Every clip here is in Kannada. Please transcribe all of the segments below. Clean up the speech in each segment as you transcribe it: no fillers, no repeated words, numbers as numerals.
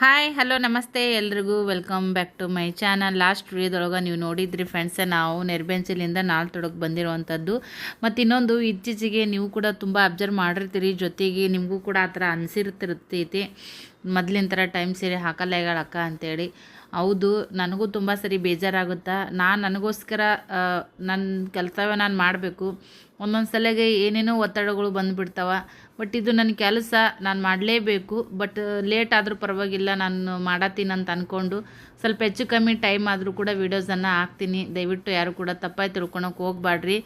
ಹಾಯ್ ಹಲೋ ನಮಸ್ತೆ ಎಲ್ರಿಗೂ welcome back to my channel. Last ವಿಡಿಯೋದೊಳಗೆ ನೀವು ನೋಡಿದ್ರಿ ಫ್ರೆಂಡ್ಸೇ, ನಾವು ನೆರ್ಬೆಂಚಲಿಂದ ನಾಲ್ತೊಡಗೆ ಬಂದಿರುವಂಥದ್ದು. ಮತ್ತು ಇನ್ನೊಂದು ಇತ್ತೀಚೆಗೆ ನೀವು ಕೂಡ ತುಂಬ ಅಬ್ಸರ್ವ್ ಮಾಡಿರ್ತೀರಿ, ಜೊತೆಗೆ ನಿಮಗೂ ಕೂಡ ಆ ಥರ ಅನಿಸಿರ್ತಿರ್ತೈತಿ, ಮೊದಲಿನ ಥರ ಟೈಮ್ ಸೀರೆ ಹಾಕಲ್ಲ ಈಗ ಅಕ್ಕ ಅಂತೇಳಿ. ಹೌದು, ನನಗೂ ತುಂಬ ಸರಿ ಬೇಜಾರಾಗುತ್ತಾ. ನನಗೋಸ್ಕರ ನನ್ನ ಕೆಲಸವೇ ನಾನು ಮಾಡಬೇಕು. ಒಂದೊಂದು ಸಲಿಗೆ ಏನೇನೋ ಒತ್ತಡಗಳು ಬಂದುಬಿಡ್ತಾವ. ಬಟ್ ಇದು ನನ್ನ ಕೆಲಸ, ನಾನು ಮಾಡಲೇಬೇಕು. ಬಟ್ ಲೇಟ್ ಆದರೂ ಪರವಾಗಿಲ್ಲ, ನಾನು ಮಾಡತ್ತೀನಿ ಅಂತ ಅಂದ್ಕೊಂಡು ಸ್ವಲ್ಪ ಹೆಚ್ಚು ಕಮ್ಮಿ ಟೈಮ್ ಆದರೂ ಕೂಡ ವೀಡಿಯೋಸನ್ನು ಹಾಕ್ತೀನಿ. ದಯವಿಟ್ಟು ಯಾರು ಕೂಡ ತಪ್ಪಾಗಿ ತಿಳ್ಕೊಳಕ್ಕೆ ಹೋಗಬೇಡ್ರಿ.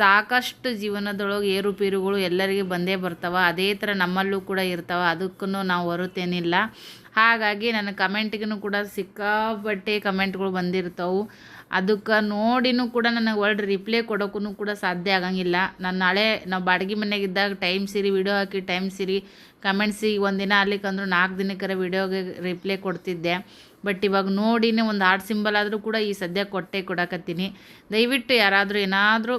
ಸಾಕಷ್ಟು ಜೀವನದೊಳಗೆ ಏರುಪೇರುಗಳು ಎಲ್ಲರಿಗೆ ಬಂದೇ ಬರ್ತಾವ. ಅದೇ ಥರ ನಮ್ಮಲ್ಲೂ ಕೂಡ ಇರ್ತಾವೆ, ಅದಕ್ಕೂ ನಾವು ಹೊರತೇನಿಲ್ಲ. ಹಾಗಾಗಿ ನನ್ನ ಕಮೆಂಟಿಗೂ ಕೂಡ ಸಿಕ್ಕಾಪಟ್ಟೆ ಕಮೆಂಟ್ಗಳು ಬಂದಿರ್ತಾವೆ. ಅದಕ್ಕೆ ನೋಡಿನೂ ಕೂಡ ನನಗೆ ಒಳ್ಳೆ ರಿಪ್ಲೈ ಕೊಡೋಕ್ಕೂ ಕೂಡ ಸಾಧ್ಯ ಆಗಂಗಿಲ್ಲ. ನಾನು ನಾಳೆ ನಾವು ಬಾಡಿಗೆ ಮನೆಯಾಗಿದ್ದಾಗ ಟೈಮ್ ಸೀರಿ ವಿಡಿಯೋ ಹಾಕಿ ಟೈಮ್ ಸೀರಿ ಕಮೆಂಟ್ಸಿಗೆ ಒಂದಿನ ಅಲ್ಲಿಕಂದ್ರೆ 4 ದಿನಕ್ಕರ ವಿಡಿಯೋಗೆ ರಿಪ್ಲೈ ಕೊಡ್ತಿದ್ದೆ. ಬಟ್ ಇವಾಗ ನೋಡಿನೇ ಒಂದು ಹಾರ್ಟ್ ಸಿಂಬಲ್ ಆದರೂ ಕೂಡ ಈ ಸದ್ಯ ಕೊಡಕತ್ತೀನಿ. ದಯವಿಟ್ಟು ಯಾರಾದರೂ ಏನಾದರೂ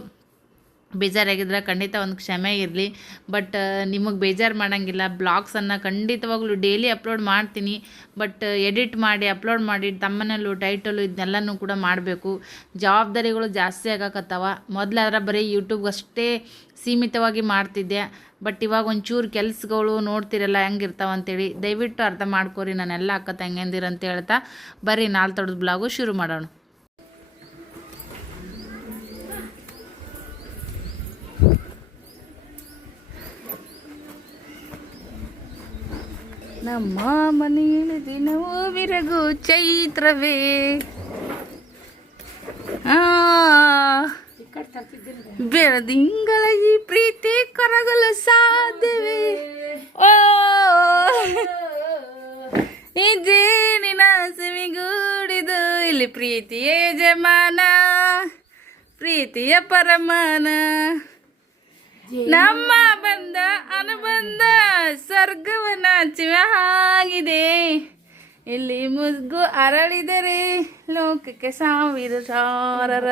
ಬೇಜಾರಾಗಿದ್ರೆ ಖಂಡಿತ ಒಂದು ಕ್ಷಮೆ ಇರಲಿ. ಬಟ್ ನಿಮಗೆ ಬೇಜಾರು ಮಾಡೋಂಗಿಲ್ಲ. ಬ್ಲಾಗ್ಸನ್ನು ಖಂಡಿತವಾಗ್ಲೂ ಡೈಲಿ ಅಪ್ಲೋಡ್ ಮಾಡ್ತೀನಿ. ಬಟ್ ಎಡಿಟ್ ಮಾಡಿ ಅಪ್ಲೋಡ್ ಮಾಡಿ ತಮ್ಮನೇಲೂ ಟೈಟಲು ಇದನ್ನೆಲ್ಲನೂ ಕೂಡ ಮಾಡಬೇಕು. ಜವಾಬ್ದಾರಿಗಳು ಜಾಸ್ತಿ ಆಗಕತ್ತಾವ. ಮೊದಲಾದ್ರೆ ಬರೀ ಯೂಟ್ಯೂಬ್ಗೆ ಅಷ್ಟೇ ಸೀಮಿತವಾಗಿ ಮಾಡ್ತಿದ್ದೆ. ಬಟ್ ಇವಾಗ ಒಂಚೂರು ಕೆಲಸಗಳು ನೋಡ್ತಿರಲ್ಲ ಹೆಂಗಿರ್ತಾವೆ ಅಂತೇಳಿ, ದಯವಿಟ್ಟು ಅರ್ಥ ಮಾಡ್ಕೊರಿ ನಾನೆಲ್ಲ ಅಕ್ಕ ತಂಗಿಯಂದಿರು ಅಂತ ಹೇಳ್ತಾ ಬರೀ ನಾಲ್ತೊಡದ ಬ್ಲಾಗು ಶುರು ಮಾಡೋಣ. ನಮ್ಮ ಮನೆಯಲ್ಲಿ ದಿನವೂ ವಿರಗು ಚೈತ್ರವೇ, ಬೆಳದಿಂಗಳ ಈ ಪ್ರೀತಿ ಕರಗಲು ಸಾಧ್ಯವೇ? ಓ ಈ ಜೇನಿನ ಸವಿಗೂಡಿದು ಇಲ್ಲಿ ಪ್ರೀತಿಯೇ ಜಮಾನ, ಪ್ರೀತಿಯ ಪರಮಾನ. ನಮ್ಮ ಬಂದ ಅನುಬಂಧ ಸ್ವರ್ಗವನ ಆಗಿದೆ. ಇಲ್ಲಿ ಮುಗ್ಗು ಅರಳಿದರೆ ಲೋಕಕ್ಕೆ 1000 ಸಾರರ.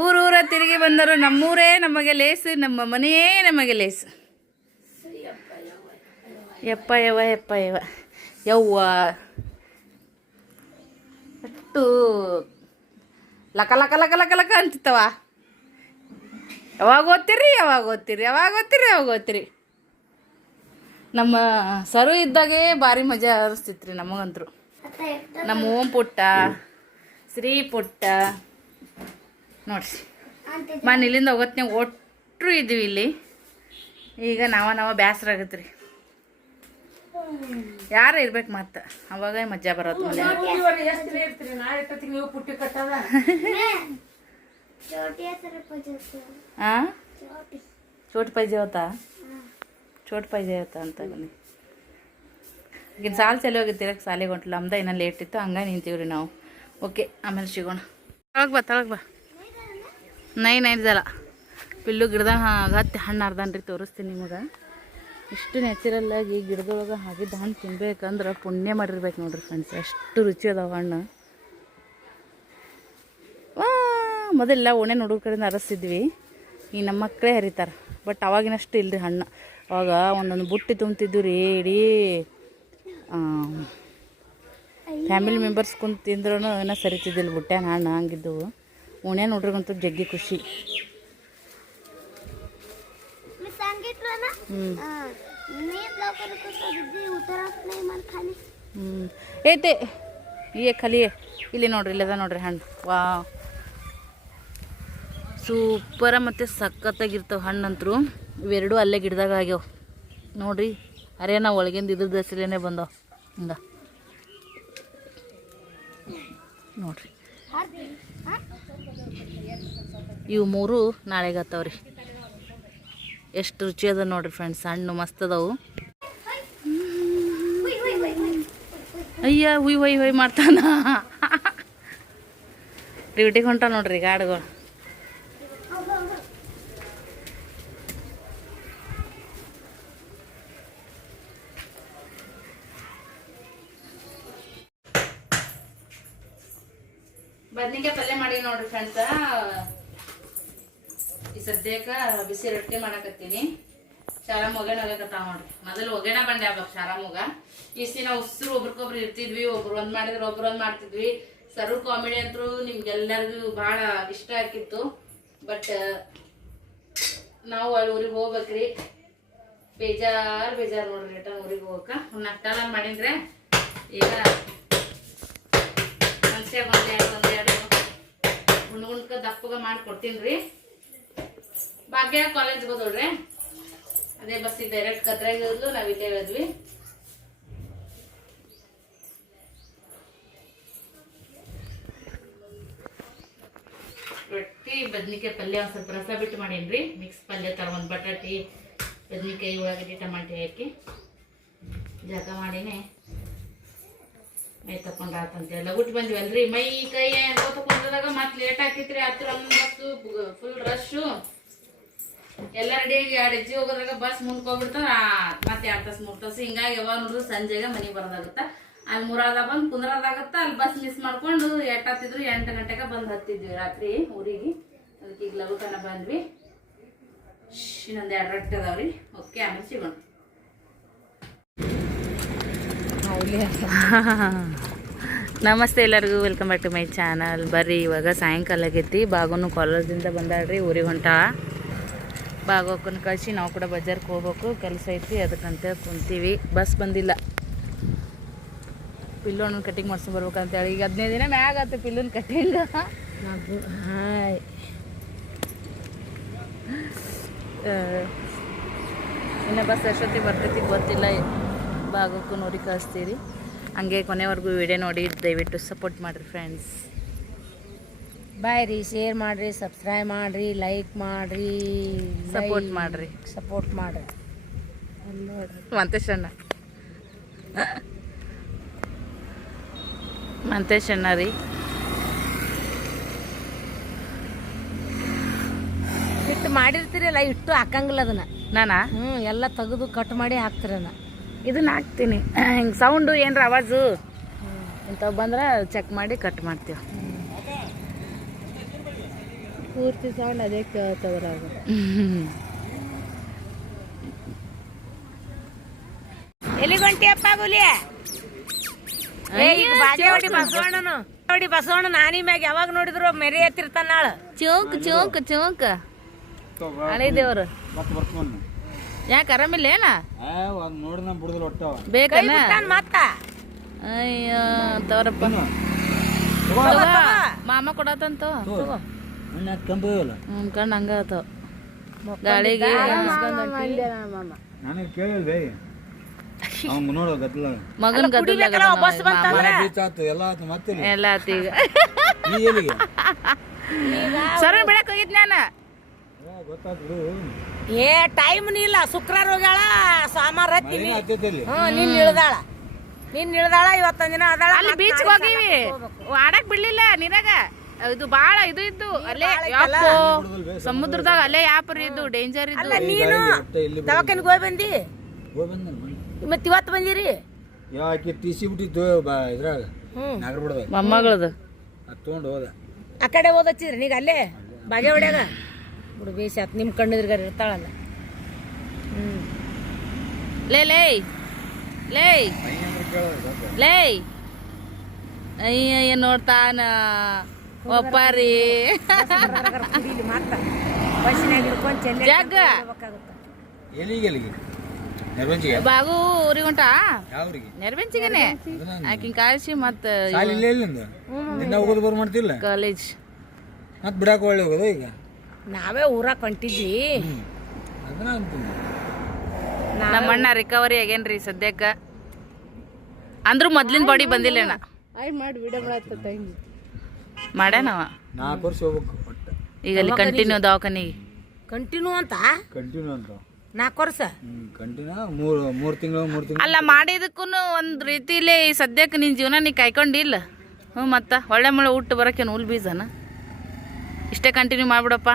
ಊರೂರ ತಿರುಗಿ ಬಂದರು, ನಮ್ಮೂರೇ ನಮಗೆ ಲೇಸು, ನಮ್ಮ ಮನೆಯೇ ನಮಗೆ ಲೇಸು. ಯಪ್ಪ ಯವ್ವ ಯಪ್ಪ ಯವ್ವ ಯವ್ವ ಅಷ್ಟು ಲಕ ಲಕ ಲಕ ಲಕ ಲಕ ಅಂತಿತ್ತವ. ಯಾವಾಗ ಓದ್ತೀರಿ ಯಾವಾಗ ಓದ್ತೀರಿ ಯಾವಾಗ ಓದ್ತೀರಿ ಯಾವಾಗ ಓದ್ತೀರಿ. ನಮ್ಮ ಸರು ಇದ್ದಾಗೆ ಭಾರಿ ಮಜಾ ಅನಿಸ್ತಿತ್ರಿ ನಮಗಂತರು. ನಮ್ಮ ಓಂ ಪುಟ್ಟ, ಶ್ರೀ ಪುಟ್ಟ ನೋಡ್ರಿ, ಮನೆ ಇಲ್ಲಿಂದ ಹೋಗೋತ್ನಾಗ ಒಟ್ಟರು ಇದ್ದೀವಿ ಇಲ್ಲಿ. ಈಗ ನಾವ ಬೇಸರ ಆಗತ್ರಿ. ಯಾರು ಇರ್ಬೇಕು ಮತ್ತೆ, ಅವಾಗ ಮಜಾ ಬರೋದು. ಹಾಂ, ಚೋಟ್ ಪೈಜೆ ಹೋತಾ, ಚೋಟ್ ಪೈಜೆ ಹೋತಾ ಅಂತ ಈಗಿನ ಸಾಲು ಚಲೋ ಹೋಗಿರ್ತೀರಕ್ಕೆ ಸಾಲಿಗೆ ಹೊಂಟಿಲ್ಲ. ನಮ್ದು ಇನ್ನೂ ಲೇಟ್ ಇತ್ತು, ಹಂಗೆ ನಿಂತೀವ್ರಿ ನಾವು. ಓಕೆ, ಆಮೇಲೆ ಸಿಗೋಣ. ತಳಗೆ ಬಾ ನೈದಲ್ಲ ಪಿಲ್ಲು ಗಿಡದಾಗ ಹತ್ತಿ ಹಣ್ಣು ಅರ್ಧನ್ರಿ ತೋರಿಸ್ತೀನಿ ನಿಮಗೆ. ಇಷ್ಟು ನ್ಯಾಚುರಲ್ಲಾಗಿ ಗಿಡದೊಳಗೆ ಹಾಗಿದ್ದ ಹಣ್ಣು ತಿನ್ಬೇಕಂದ್ರೆ ಪುಣ್ಯ ಮಾಡಿರ್ಬೇಕು ನೋಡ್ರಿ ಫ್ರೆಂಡ್ಸ್. ಅಷ್ಟು ರುಚಿ ಅದಾವ ಹಣ್ಣು. ಮೊದಲೆಲ್ಲ ಓಣೆ ನೋಡೋ ಕಡೆಯಿಂದ ಅರಸ್ತಿದ್ವಿ, ಈ ನಮ್ಮ ಮಕ್ಕಳೇ ಹರಿತಾರೆ. ಬಟ್ ಅವಾಗಿನಷ್ಟು ಇಲ್ಲರಿ ಹಣ್ಣು. ಅವಾಗ ಒಂದೊಂದು ಬುಟ್ಟಿ ತುಂಬ್ತಿದ್ವು ರೀ. ಇಡೀ ಫ್ಯಾಮಿಲಿ ಮೆಂಬರ್ಸ್ ಕುಂತು ತಿಂದ್ರೂ ಏನೋ ಸರಿತಿದ್ದಿಲ್ಲ ಬುಟ್ಟ್ಯಾನ ಹಣ್ಣು. ಹಂಗಿದ್ದವು ಓಣೆ ನೋಡ್ರಿಗಂತೂ ಜಗ್ಗಿ ಖುಷಿ. ಏತೆ ಏ ಖಾಲಿ ಇಲ್ಲಿ ನೋಡ್ರಿ, ಇಲ್ಲದ ನೋಡ್ರಿ ಹಣ್ಣು. ವಾ ಸೂಪರ ಮತ್ತು ಸಖತ್ತಾಗಿರ್ತಾವೆ ಹಣ್ಣಂತರು. ಇವೆರಡೂ ಅಲ್ಲೇ ಗಿಡದಾಗ ಆಗ್ಯಾವ ನೋಡ್ರಿ. ಅರೇ ನಾವು ಒಳಗಿಂದ ಇದ್ರ ದಸಲೇನೆ ಬಂದವು ಹಿಂಗ ನೋಡ್ರಿ. ಇವು 3 ನಾಳೆಗೆ ಆತಾವ್ರಿ. ಎಷ್ಟು ರುಚಿ ಅದ ನೋಡ್ರಿ ಫ್ರೆಂಡ್ಸ್. ಹಣ್ಣು ಮಸ್ತ್ ಅದಾವು. ಅಯ್ಯ ಹುಯ್ ಹೊಯ್ ಹೊಯ್ ಮಾಡ್ತಾನ. ಡ್ಯೂಟಿಗೆ ಹೊಂಟ ನೋಡ್ರಿ ಗಾಡಿಗಳು. ಬದ್ನಿಕಾಯಿ ಪಲ್ಯ ಮಾಡಿ ನೋಡ್ರಿ ಫ್ರೆಂಡ್ಸ. ಈ ಸದ್ಯಕ್ಕೆ ಬಿಸಿ ರೊಟ್ಟಿ ಮಾಡಕತ್ತೀನಿ. ಶಾರಾಮ್ ಒಗ್ಯಾಣ ಹೋಗಕತ್ತಾವ ನೋಡ್ರಿ. ಮೊದಲು ಒಗ್ಯಾಣ ಬಂಡೆ ಆಗ್ಬೇಕು ಶಾರಾಮಗ. ಇಷ್ಟಿ ನಾವು ಉಸಿರು ಒಬ್ರಿಗೊಬ್ರು ಇರ್ತಿದ್ವಿ, ಒಬ್ರು ಒಂದ್ ಮಾಡಿದ್ರೆ ಒಬ್ರು ಒಂದ್ ಮಾಡ್ತಿದ್ವಿ. ಸರ್ವ್ ಕಾಮಿಡಿ ಅಂತೂ ನಿಮ್ಗೆಲ್ಲರಿಗೂ ಬಹಳ ಇಷ್ಟ ಆಗಿತ್ತು. ಬಟ್ ನಾವು ಅಲ್ಲಿ ಊರಿಗೆ ಹೋಗ್ಬೇಕ್ರಿ. ಬೇಜಾರ್ ನೋಡ್ರಿ ರಿಟರ್ನ್ ಊರಿಗೆ ಹೋಗಕ್ಕ. ಒಂದು ನಕ್ಟಾಲ ಮಾಡಿದ್ರೆ ಈಗ ಮನುಷ್ಯ ಒಂದೆರಡು ಗುಂಡ್ಕ ದಪ್ಪಗ ಮಾಡಿ ಕೊಡ್ತೀನಿ ರೀ. ಭಾಗ್ಯ ಕಾಲೇಜ್ಗೆ ಹೋದೋಳ್ರಿ, ಅದೇ ಬಸ್ಸಿಗೆ ಡೈರೆಕ್ಟ್ ಕದ್ರಾಗ ಇದ್ಲು, ನಾವು ಇಲ್ಲೇ ಹೇಳಿದ್ವಿ. ರೊಟ್ಟಿ ಬದ್ನಿಕಾಯಿ ಪಲ್ಯ ಒಂದು ಸ್ವಲ್ಪ ರಸ ಬಿಟ್ಟು ಮಾಡೀನಿ. ಮಿಕ್ಸ್ ಪಲ್ಯ ಥರ ಒಂದು ಬಟಾಟಿ ಬದ್ನಿಕಾಯಿ ಉಳ್ಳಾಗಡ್ಡಿ ಟಮಾಟಿ ಹಾಕಿ ಜಗ ಮಾಡೀನಿ. ಮೈ ತಕೊಂಡಾತಂತೇಳಿ ಲಗುಟ್ ಬಂದ್ವಲ್ರಿ. ಮೈ ಕೈ ಅನ್ಕೋತ ಕುಂದಾಗ ಮತ್ತೆ ಲೇಟ್ ಹಾಕಿತ್ರಿ. ಹತ್ರ ಒಂದು ಬಸ್ಸು ಫುಲ್ ರಶ್ಶು. ಎಲ್ಲ ರೆಡಿಯಾಗಿ 2 ಹೆಜ್ಜೆ ಹೋಗೋದ್ರಾಗ ಬಸ್ ಮುಂದ್ಕೋಗ್ಬಿಡ್ತಾರ. ಮತ್ತೆ 2 ತಾಸು 3 ತಾಸು ಹಿಂಗಾಗಿ ಯಾವಾಗ ನೋಡ್ರಿ ಸಂಜೆಗೆ ಮನೆಗೆ ಬರೋದಾಗತ್ತ. ಅಲ್ಲಿ ಮುರಾದ ಬಂದು ಕುಂದ್ರದಾಗತ್ತ. ಅಲ್ಲಿ ಬಸ್ ಮಿಸ್ ಮಾಡ್ಕೊಂಡು ಎಷ್ಟಾತಿದ್ರು 8 ಗಂಟೆಗೆ ಬಂದು ಹತ್ತಿದ್ವಿ ರಾತ್ರಿ ಊರಿಗೆ. ಅದಕ್ಕೆ ಈಗ ಲಗುತನ ಬಂದ್ವಿ. ಇನ್ನೊಂದು 2 ರೊಟ್ಟಿ ಅದಾವ್ರಿ. ಓಕೆ, ಆಮೇಲೆ ಸಿಗೋಣ. ನಮಸ್ತೆ ಎಲ್ಲರಿಗೂ, welcome back to my channel. ಬರ್ರಿ, ಇವಾಗ ಸಾಯಂಕಾಲ ಆಗೈತಿ. ಬಾಗುನು ಕಾಲೇಜಿಂದ ಬಂದಾಳ್ರಿ, ಊರಿಗೆ ಹೊಂಟ. ಬಾಗೋಕನ್ನು ಕಳಿಸಿ ನಾವು ಕೂಡ ಬಜಾರ್ಗೆ ಹೋಗ್ಬೇಕು, ಕೆಲಸ ಐತಿ. ಅದಕ್ಕಂತ ಕುಂತೀವಿ. ಬಸ್ ಬಂದಿಲ್ಲ. ಪಿಲ್ಲೋನ ಕಟಿಂಗ್ ಮಾಡ್ಸ್ಕೊಂಡ್ ಬರ್ಬೇಕಂತೇಳಿ ಈಗ 15 ದಿನ ಮ್ಯಾಗ ಆಯ್ತು ಪಿಲ್ಲುನ್ ಕಟಿಂಗ್. ಹಾಯ್, ಇನ್ನು ಬಸ್ ಎಷ್ಟೊತ್ತಿಗೆ ಬರ್ತೈತಿ ಗೊತ್ತಿಲ್ಲ. ಬಾಗೋಕ್ಕೂ ನೋಡಿ ಕಳಿಸ್ತೀರಿ. ಹಂಗೆ ಕೊನೆವರೆಗೂ ವಿಡಿಯೋ ನೋಡಿ ದಯವಿಟ್ಟು ಸಪೋರ್ಟ್ ಮಾಡಿರಿ ಫ್ರೆಂಡ್ಸ್. ಬಾಯ್ ರೀ, ಶೇರ್ ಮಾಡಿರಿ, ಸಬ್ಸ್ಕ್ರೈಬ್ ಮಾಡಿರಿ, ಲೈಕ್ ಮಾಡಿರಿ, ಸಪೋರ್ಟ್ ಮಾಡಿರಿ. ನೋಡ್ರಿ ಮಂತೇಶ್ ಅಣ್ಣ ರೀ. ಹಿಟ್ಟು ಮಾಡಿರ್ತೀರಲ್ಲ, ಹಿಟ್ಟು ಹಾಕಂಗಿಲ್ಲ ಅದನ್ನ. ನಾನಾ ಎಲ್ಲ ತೆಗೆದು ಕಟ್ ಮಾಡಿ ಹಾಕ್ತಿರನ್ನ. ಇದನ್ನ ಹಾಕ್ತೀನಿ. ಹಿಂಗೆ ಸೌಂಡು ಏನರ ಆವಾಜು ಇಂಥವು ಬಂದ್ರೆ ಚೆಕ್ ಮಾಡಿ ಕಟ್ ಮಾಡ್ತೀವಿ. ಪೂರ್ತಿ ಸೌಂಡ್ ಅದೇ ಕೇಳ್ತದ್ರಾಗ. ಎಲ್ಲಿಗೊಂಟಿಯಪ್ಪ ಗುಲಿ? ನೋಡಿ ಬಸವಣ್ಣ ನಾನಿ ಮ್ಯಾಗ ಯಾವಾಗ ನೋಡಿದ್ರು ಮೆರಿ ಎತ್ತಿರ್ತಾನ. ನಾಳೆ ಚೌಕ್ ಹಳೆ ದೇವ್ರು. ಯಾಕೆ ಆರಾಮಿಲ್ಲ ಏನ? ಬೇಕನ ಮತ್ತ ಅಯ್ಯೋ ತವರಪ್ಪ. ಮಾಮ ಕೊಡತಂತ ಕಣ್ಣು ಹಂಗ ಆತವ ಗಾಳಿಗೆ. ಮಗನ್ ಗದ್ದಲ ಎಲ್ಲ ಆತ. ಈಗ ಸರ್ ಬೆಳಕ್ ಹೋಗಿದ್ ನಾನು. ಏ ಟೈಮ್ ಇಲ್ಲ, ಶುಕ್ರವಾರ ಹೋಗ್ಯಾಳ, ಸೋಮವಾರ ಹತ್ತೀನಿ. ನಿನ್ ಇಳ್ದಾಳ ಇವತ್ತೊಂದ್ ದಿನ ಅದಾಳ. ಅಲ್ಲಿ ಬೀಚ್ಗೆ ಹೋಗಿವಿ, ಆಡಕ್ ಬಿಡ್ಲಿಲ್ಲ ನೀರಾಗ. ಇದು ಬಾಳ ಇದು ಇದ್ದು ಅಲ್ಲೇ ಯಾಪು ಸಮುದ್ರದಾಗ ಅಲ್ಲೇ ಯಾಪರಿ ಇದ್ದು ಡೇಂಜರ್ ಇದ್ದು. ನೀನು ದವಾಖಾನಿಗೆ ಹೋಗಿ ಬಂದಿ? ಮತ್ ಇವತ್ತು ಬಂದಿರಿ? ಮೊಮ್ಮಗಳದು ಆ ಕಡೆ ಓದಚ್ಚಿದ್ರಿ ನೀಗ ಅಲ್ಲೇ ಬಾಗೆ ಹೊಡ್ಯಾಗ ಬಿಡು. ಬೇಸಿ ಆತ್, ನಿಮ್ ಕಣ್ಣಿದ್ರಗಾರ ಇರ್ತಾಳಲ್ಲ. ಲೇ ಅಯ್ಯ ನೋಡ್ತಾನ ಒಪ್ಪಾರಿ. ಜಗ್ಗ ಬಾಗು ಊರಿಗೆ ಹೊಂಟ. ನೆರವೆಂಚಿಗೆನೆ ಆಕಿನ್ ಕಾಯಿಸಿ ಮತ್ತ ಕಾಲೇಜ್ ಮತ್ ಬಿಡಾಕ ಒಳ್ಳೆ ಹೋಗೋದು. ಈಗ ನಾವೇ ಊರಾಗ ಹೊಂಟಿದ್ವಿ. ನಮ್ಮ ಅಣ್ಣ ರಿಕವರಿ ಆಗೇನ್ರಿ ಸದ್ಯಕ್ಕ. ಅಂದ್ರೂ ಮೊದ್ಲಿನ ಬಾಡಿ ಬಂದಿಲ್ಲ ಅಣ್ಣ. ಮಾಡ್ಯಾನವ 4 ವರ್ಷ ಹೋಗ್ಬೇಕು. ಈಗ ಅಲ್ಲಿ ಕಂಟಿನ್ಯೂ ದವಾಖಾನಿಗೆ. ಕಂಟಿನ್ಯೂ ಅಂತ 4 ವರ್ಷ ಕಂಟಿನ್ಯೂ 3 ತಿಂಗಳು ಅಲ್ಲ. ಮಾಡಿದಕ್ಕೂ ಒಂದ್ ರೀತಿಲಿ ಸದ್ಯಕ್ಕೆ ನಿನ್ ಜೀವನ ನೀ ಕಾಯ್ಕೊಂಡಿಲ್ಲ. ಮತ್ತ ಒಳ್ಳೆ ಮಳೆ ಊಟ ಬರಕೇನು ಹುಲ್ ಬೀಜನ ಇಷ್ಟೇ ಕಂಟಿನ್ಯೂ ಮಾಡ್ಬಿಡಪ್ಪ.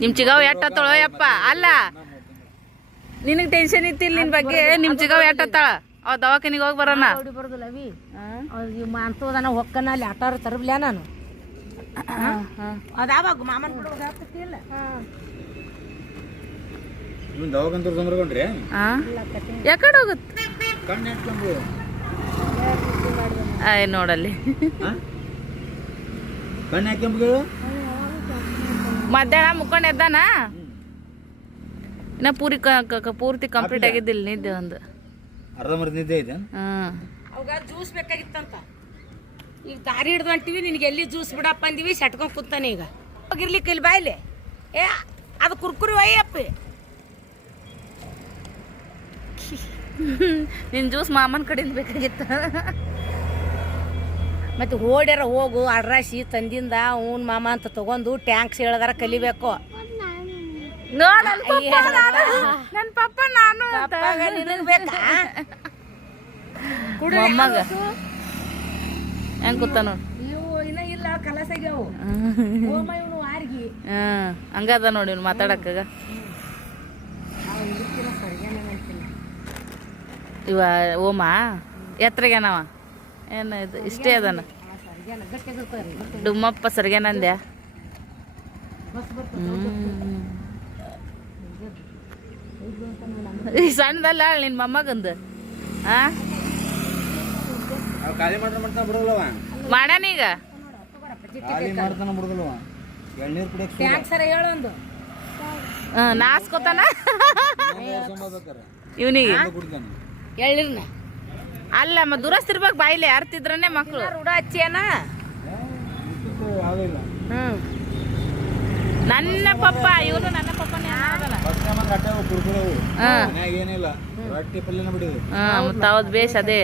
ನಿಮ್ ಚಿಗಾವ್ ಎಟ್ಟತ್ತಳ ಯಪ್ಪ. ಅಲ್ಲ ನಿನಗೆ ಟೆನ್ಷನ್ ಇತ್ತಿಲ್ಲ ನಿನ್ ಬಗ್ಗೆ. ನಿಮ್ ಚಿಗಾವ್ ಎಟ್ಟತ್ತಾಳ? ಅವ್ ದವಾಖಾನಿಗೆ ಹೋಗಿ ಬರೋಣ. ಅಂತದನ ಹೊಕ್ಕನ ಅಲ್ಲಿ ಆಟಾರ ತರಬ್ಲ ನಾನು. ಅದಾವಾಗ ಮಾಮನ್ ಇವನ್ ದವಾಖಾನೆ ತೊಂದ್ರಕೊಂಡ್ರಿ ಹಾಂ ಯಾಕಡೆ ಹೋಗುತ್ತೆ ಕಣ್ಣು ಹಾಕ್ಕೊಂಡು ಆಯ್ ನೋಡಲ್ಲಿ ಕಣ್ಣು ಹಾಕ್ಕೊಂಬ ಮಧ್ಯಾಹ್ನ ಮುಕ್ಕೊಂಡು ಎದ್ದಾನ ಇನ್ನ ಪೂರ್ತಿ ಕಂಪ್ಲೀಟ್ ಆಗಿದ್ದಿಲ್ಲ ನಿದ್ದೆ ಒಂದು ಅರ್ಧಂಬರ್ಧ ನಿದ್ದೆ ಐತೆ ಹಾಂ ಅವಾಗ ಜ್ಯೂಸ್ ಬೇಕಾಗಿತ್ತಂತ ಈಗ ದಾರಿ ಹಿಡ್ದು ಹೊಂಟಿವಿ ನಿನಗೆ ಎಲ್ಲಿ ಜ್ಯೂಸ್ ಬಿಡಪ್ಪ ಅಂದಿವಿ ಸಟ್ಕೊಂಡ್ ಕೂತಾನೆ ಈಗ ಹೋಗಿರ್ಲಿಕ್ಕೆ ಇಲ್ಲಿ ಬಾಯ್ಲೆ ಏ ಅದು ಕುರ್ಕುರಿ ಒಯ್ಯಪ್ಪಿ ನಿನ್ನ ಜ್ಯೂಸ್ ಮಾಮನ ಕಡೆಯಿಂದ ಬೇಕಾಗಿತ್ತ ಮತ್ತೆ ಓಡ್ಯಾರ ಹೋಗು ಅಡ್ರಾಸಿ ತಂದಿಂದ ಅವ್ನ ಮಾಮ ಅಂತ ತಗೊಂಡು ಟ್ಯಾಂಕ್ಸ್ ಹೇಳ್ದಾರ ಕಲಿಬೇಕು ನನ್ನ ಪಪ್ಪ ನಾನು ನಿನಗ್ ಬೇಕಾ ಮೊಮ್ಮಗ ಹೆಂಗ್ ಕೂತ ನೋಡು ಇವು ಇನ್ನ ಇಲ್ಲ ಕಲಸಾಗ್ಯಾವು ಓಮ ಇವನು ವಾರ್ಗಿ ಹಂಗದ ನೋಡಿ ಇವ್ನು ಮಾತಾಡಕ್ಕಾಗ ಇವ ಓಮ ಎತ್ತರಗೇನವ ಏನು ಇದು ಇಷ್ಟೇ ಅದಾನ ಡುಮ್ಮಪ್ಪ ಸರ್ಗೇನಂದ್ಯಾ ಈ ಸಣ್ಣದಲ್ಲ ನಿನ್ನ ಮೊಮ್ಮಗಂದು ಆ ಖಾಲಿ ಮಾಡ್ತಾನ ಬಿಡೋಲ್ಲವ ಮಾಡ್ಯಾನೀಗ ಖಾಲಿ ಮಾಡ್ತಾನ ಬಿಡೋಲ್ಲವ ಎಳ್ನೀರು ಕುಡಿಯಕ್ಕೆ ಟ್ಯಾಂಕ್ಸರ ಹೇಳೊಂದು ನಾಸ್ಕೊತಾನ ಇವನಿಗೆ ಕುಡಿತಾನೆ ಎಳ್ಳಿರ್ನ ಅಲ್ಲ ದುರಸ್ತಿರ್ಬೇಕು ಬಾಯಿಲೆ ಅರ್ತಿದ್ರನೆ ಮಕ್ಕಳು ರೂಢ ಹಚ್ಚಿಯನ ಯಾವಿಲ್ಲ ನನ್ನ ಪಪ್ಪ ಇವನು ನನ್ನ ಪಪ್ಪನೇ ಅನ್ನೋದಲ್ಲ ಏನಿಲ್ಲ ರೊಟ್ಟಿ ಪಲ್ಯನ ಬಿಡಿದ್ರು ಮತ್ತೆ ಹೌದು ಬೇಸ್ ಅದೇ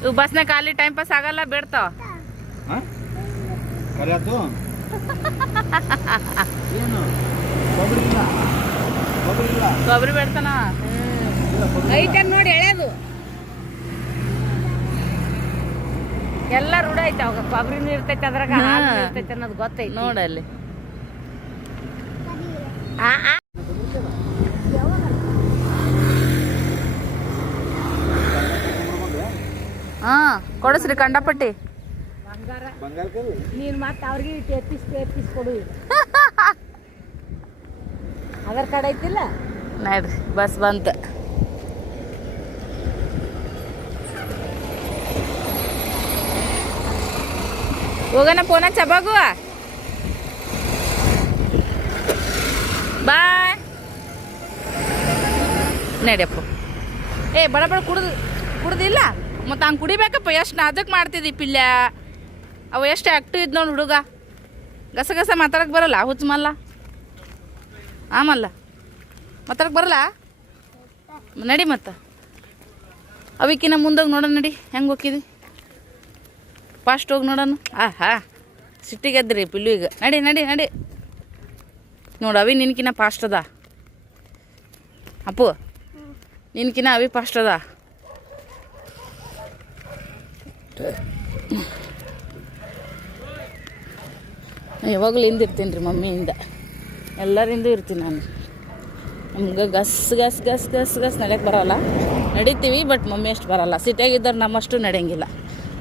ಇವು ಬಸ್ನಾಗ ಖಾಲಿ ಟೈಮ್ ಪಾಸ್ ಆಗಲ್ಲ ಬೇಡ್ತಾವ ಕರೆಯತ್ತು ಏನು ಕೊಬ್ಬರಿ ಕೊಬ್ಬರಿ ಬೇಡ್ತಾನ ಐಟಮ್ ನೋಡಿ ಎಳೆದು ಎಲ್ಲ ರೂಢ ಐತೆ ಅವಾಗ ಕೊಬ್ಬರಿನೂ ಇರ್ತೈತೆ ಅದ್ರಾಗ ಹಾಲು ಇರ್ತೈತೆ ಅನ್ನೋದು ಗೊತ್ತೈತಿ ನೋಡಲ್ಲಿ ಹಾ ಕೊಡಿಸ್ರಿ ಕಂಡಪಟ್ಟಿ ನೀನು ಮತ್ತೆ ಅವ್ರಿಗೆ ಟೇಪಿಸ್ ಕೊಡು ಆಧಾರ್ ಕಾರ್ಡ್ ಐತಿಲ್ಲ ನೋಡ್ರಿ ಬಸ್ ಬಂತ ಹೋಗೋಣ ಫೋನ ಚಬಾಗುವ ಬಾಯ್ ನಡಿಯಪ್ಪ ಏ ಬಡ ಬಡ ಕುಡ್ದಿಲ್ಲ ಮತ್ತು ಹಂಗೆ ಕುಡಿಬೇಕಪ್ಪ ಎಷ್ಟು ನಾಜಕ್ ಮಾಡ್ತಿದ್ದಿ ಪಿಲ್ಯ ಅವ ಎಷ್ಟು ಆ್ಯಕ್ಟಿವ್ ಇದ್ ನೋಡಿ ಹುಡುಗ ಗಸ ಮಾತಾಡಕ್ಕೆ ಬರಲ್ಲ ಹುಚ್ಚ ಮಲ್ಲ ಆಮಲ್ಲ ಮಾತಾಡಕ್ಕೆ ಬರಲ್ಲ ನಡಿ ಮತ್ತು ಅವಿಕಿನ ಮುಂದೋಗಿ ನೋಡೋಣ ನಡಿ ಹೆಂಗೆ ಹೋಗಿದಿ ಫಾಸ್ಟ್ ಹೋಗಿ ನೋಡೋಣ ಸಿಟ್ಟಿಗೆ ಎದ್ರಿ ಪಿಲ್ಲು ಈಗ ನಡಿ ನಡಿ ನಡಿ ನೋಡು ಅವಿ ನಿನ್ಕಿನ ಫಾಸ್ಟ್ ಅದ ಅಪ್ಪು ನಿನ್ಕಿನ ಅವಿ ಫಾಸ್ಟ್ ಅದ ಯಾವಾಗಲೂ ಹಿಂದಿರ್ತೀನಿ ರೀ ಮಮ್ಮಿಯಿಂದ ಎಲ್ಲರಿಂದ ಇರ್ತೀನಿ ನಾನು ನಮ್ಗೆ ಗಸ್ ಗಸ್ ಗಸ್ ಗಸ್ ಗಸ್ ನಡೆಯಕ್ಕೆ ಬರೋಲ್ಲ ನಡಿತೀವಿ ಬಟ್ ಮಮ್ಮಿ ಅಷ್ಟು ಬರೋಲ್ಲ ಸಿಟಿಯಾಗಿದ್ದವ್ರು ನಮ್ಮಷ್ಟು ನಡೆಯಂಗಿಲ್ಲ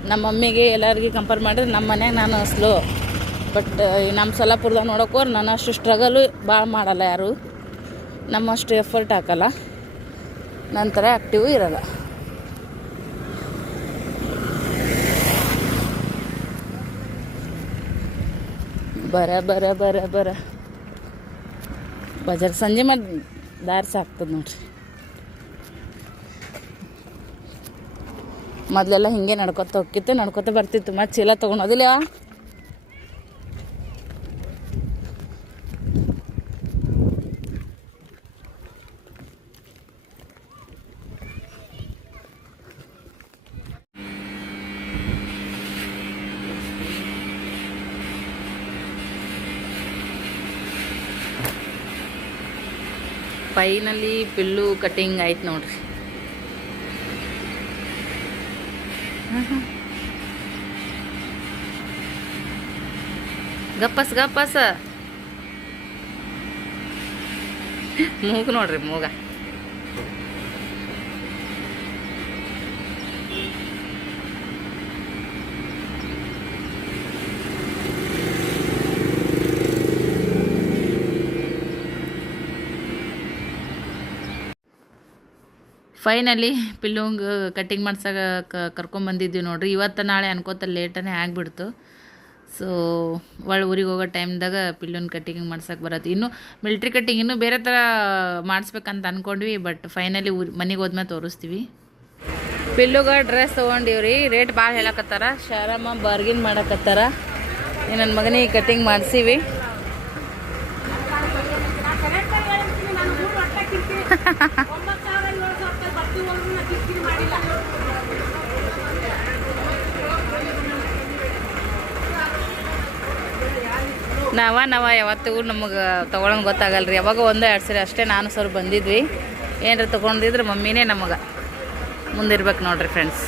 ನಮ್ಮ ಮಮ್ಮಿಗೆ ಎಲ್ಲರಿಗೆ ಕಂಪೇರ್ ಮಾಡಿದ್ರೆ ನಮ್ಮ ಮನ್ಯಾಗ ನಾನು ಸ್ಲೋ ಬಟ್ ನಮ್ಮ ಸೊಲ್ಲಾಪುರದಾಗ ನೋಡೋಕೋರು ನಾನು ಅಷ್ಟು ಸ್ಟ್ರಗಲು ಭಾಳ ಮಾಡಲ್ಲ ಯಾರು ನಮ್ಮಷ್ಟು ಎಫರ್ಟ್ ಹಾಕಲ್ಲ ನಂತರ ಆ್ಯಕ್ಟಿವ್ ಇರೋಲ್ಲ ಬರ ಬರ ಬರ ಬರ ಬಜಾರ್ ಸಂಜೆ ಮಾಡಿ ದಾರಿ ಸಾಕ್ತದೆ ನೋಡ್ರಿ ಮೊದಲೆಲ್ಲ ಹಿಂಗೆ ನಡ್ಕೊತ ಹೋಗ್ತಿತ್ತು ನಡ್ಕೊತ ಬರ್ತಿತ್ತು ಮತ್ತು ಚೀಲ ತೊಗೊಳೋದಿಲ್ಲ ಫೈನಲಿ ಪಿಲ್ಲು ಕಟಿಂಗ್ ಆಯ್ತು ನೋಡ್ರಿ ಗಪ್ಪಸ್ ಗಪ್ಪಸ್ ಮೂಗು ನೋಡ್ರಿ ಮೂಗ ಫೈನಲಿ ಪಿಲ್ಲುಂಗೆ ಕಟ್ಟಿಂಗ್ ಮಾಡ್ಸೋಕೆ ಕರ್ಕೊಂಬಂದಿದ್ವಿ ನೋಡ್ರಿ. ಇವತ್ತು ನಾಳೆ ಅನ್ಕೋತ ಲೇಟನೇ ಆಗಿಬಿಡ್ತು. ಸೊ ಊರಿಗೆ ಹೋಗೋ ಟೈಮ್ದಾಗ ಪಿಲ್ಲುನ ಕಟ್ಟಿಂಗ್ ಮಾಡ್ಸೋಕೆ ಬರತ್ತೆ. ಇನ್ನೂ ಮಿಲ್ಟ್ರಿ ಕಟ್ಟಿಂಗ್ ಇನ್ನೂ ಬೇರೆ ಥರ ಮಾಡಿಸ್ಬೇಕಂತ ಅಂದ್ಕೊಂಡ್ವಿ. ಬಟ್ ಫೈನಲಿ ಮನೆಗೆ ಹೋದ್ಮೇಲೆ ತೋರಿಸ್ತೀವಿ. ಪಿಲ್ಲುಗ ಡ್ರೆಸ್ ತೊಗೊಂಡಿವ್ರಿ. ರೇಟ್ ಭಾಳ ಹೇಳಕತ್ತಾರ. ಶಾರಮ್ಮ ಬಾರ್ಗಿನ್ ಮಾಡಕತ್ತಾರ. ನನ್ನ ಮಗನಿಗೆ ಕಟ್ಟಿಂಗ್ ಮಾಡಿಸೀವಿ. ನಾವ ಯಾವತ್ತೂ ನಮಗೆ ತೊಗೊಳಂಗೆ ಗೊತ್ತಾಗಲ್ಲ ರೀ. ಯಾವಾಗ ಒಂದೇ 2 ಸರಿ ಅಷ್ಟೇ ನಾನು ಸರ್ ಬಂದಿದ್ವಿ. ಏನಾರ ತೊಗೊಂಡಿದ್ರೆ ಮಮ್ಮಿನೇ ನಮಗೆ ಮುಂದಿರ್ಬೇಕು ನೋಡ್ರಿ ಫ್ರೆಂಡ್ಸ್.